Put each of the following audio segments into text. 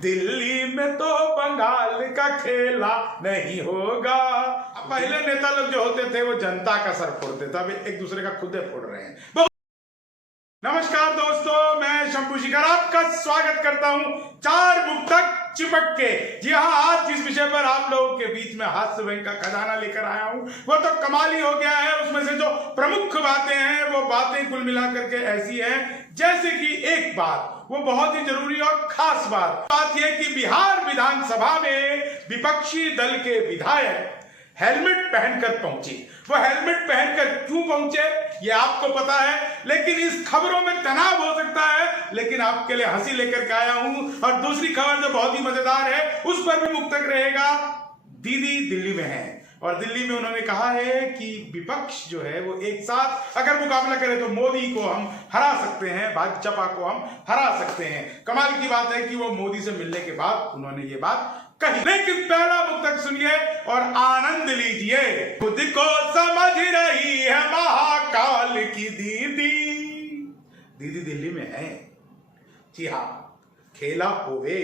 दिल्ली में तो बंगाल का खेला नहीं होगा। पहले नेता लोग जो होते थे वो जनता का सर फोड़ते थे, अब एक दूसरे का खुदे फोड़ रहे हैं। नमस्कार दोस्तों, मैं शंभू शिखर आपका स्वागत करता हूं चार मुख तक चिपक के। जी हाँ, आज जिस विषय पर आप लोगों के बीच में हास्य व्यंग का खजाना लेकर आया हूं वो तो कमाल ही हो गया है। उसमें से जो प्रमुख बातें हैं वो बातें कुल मिलाकर के ऐसी हैं जैसे कि एक बात, वो बहुत ही जरूरी और खास बात यह कि बिहार विधानसभा में विपक्षी दल के विधायक हेलमेट पहनकर पहुंचे। वो हेलमेट पहनकर क्यों पहुंचे ये आपको पता है, लेकिन इस खबरों में तनाव हो सकता है, लेकिन आपके लिए हंसी लेकर के आया हूं। और दूसरी खबर जो बहुत ही मजेदार है उस पर भी मुख तक रहेगा। दीदी दिल्ली में है और दिल्ली में उन्होंने कहा है कि विपक्ष जो है वो एक साथ अगर मुकाबला करे तो मोदी को हम हरा सकते हैं, भाजपा को हम हरा सकते हैं। कमाल की बात है कि वो मोदी से मिलने के बाद उन्होंने ये बात कही। लेकिन पहला मुख तक सुनिए और आनंद लीजिए। खुद को समझ रही है महाकाल की दीदी। दीदी दिल्ली में है। जी हाँ, खेला होवे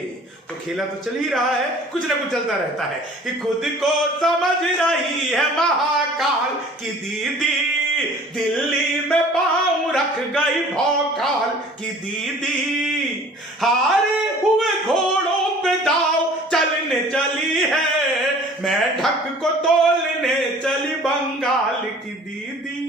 तो खेला तो चल ही रहा है, कुछ ना कुछ चलता रहता है कि खुद को समझ रही है महाकाल की दीदी। दिल्ली में पांव रख गई भौकाल की दीदी। हारे हुए घोड़ों पे दाव चलने चली है, मैं ढक को तोलने चली बंगाल की दीदी।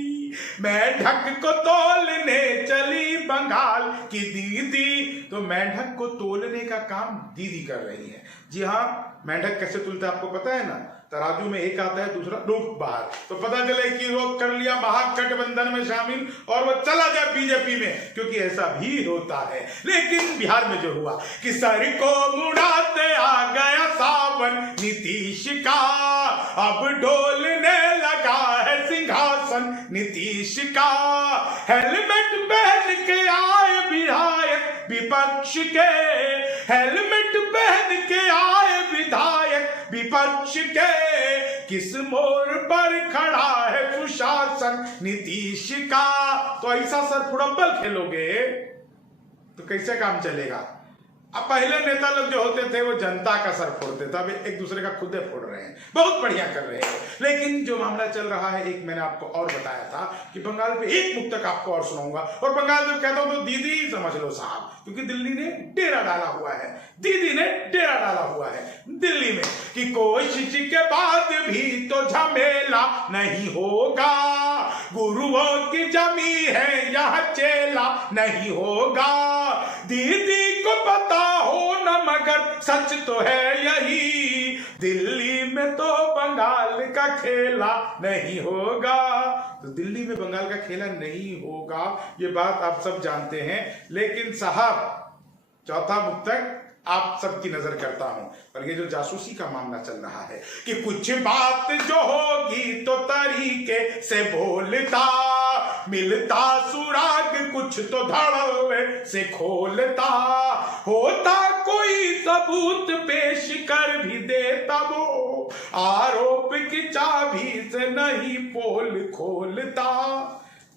मैं ढक को तोलने चली बंगाल की दीदी। तो मेंढक को तोलने का काम दीदी कर रही है। जी हाँ, मेंढक कैसे तुलता है आपको पता है ना, तराजू में एक आता है दूसरा डूब बाहर। तो पता चले कि वो कर लिया महागठबंधन में शामिल और वो चला जाए बीजेपी में, क्योंकि ऐसा भी होता है। लेकिन बिहार में जो हुआ कि सर को मुड़ाते आ गया सावन नीतीश का, अब डोलने लगा है सिंहासन नीतीश का। हेलमेट पहन के आए विधायक विपक्ष के, हेलमेट पहन के आए विधायक विपक्ष के। किस मोड़ पर खड़ा है सुशासन नीतीश का। तो ऐसा सर फुटबॉल खेलोगे तो कैसे काम चलेगा। अब पहले नेता लोग जो होते थे वो जनता का सर फोड़ते थे, अब एक दूसरे का खुदे फोड़ रहे हैं। बहुत बढ़िया कर रहे हैं। लेकिन जो मामला चल रहा है, एक मैंने आपको और बताया था कि बंगाल पे एक मुख तक आपको और सुनाऊंगा। और बंगाल जब कहता हूं तो दीदी समझ लो साहब, क्योंकि दिल्ली ने डेरा डाला हुआ है। दीदी ने डेरा डाला हुआ है दिल्ली में कि कोशिश के बाद भी तो झमेला नहीं होगा। गुरुओं की जमी है यह चेला नहीं होगा। दीदी को पता हो न मगर सच तो है यही, दिल्ली में तो बंगाल का खेला नहीं होगा। तो दिल्ली में बंगाल का खेला नहीं होगा ये बात आप सब जानते हैं। लेकिन साहब, चौथा मुख तक आप सबकी नजर करता हूं, पर ये जो जासूसी का मामला चल रहा है कि कुछ बात जो होगी तो तरीके से बोलता, मिलता सुराग कुछ तो धड़ल्ले से खोलता, होता कोई सबूत पेश कर भी देता वो, आरोप की चाबी से नहीं पोल खोलता।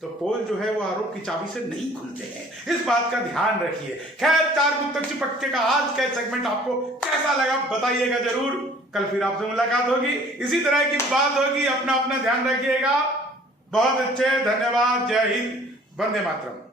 तो पोल जो है वो आरोप की चाबी से नहीं खुलते हैं, इस बात का ध्यान रखिए। खैर, चार मुख तक चिपके का आज का सेगमेंट आपको कैसा लगा बताइएगा जरूर। कल फिर आपसे मुलाकात होगी, इसी तरह की बात होगी। अपना अपना ध्यान रखिएगा। बहुत अच्छे, धन्यवाद। जय हिंद, वंदे मातरम।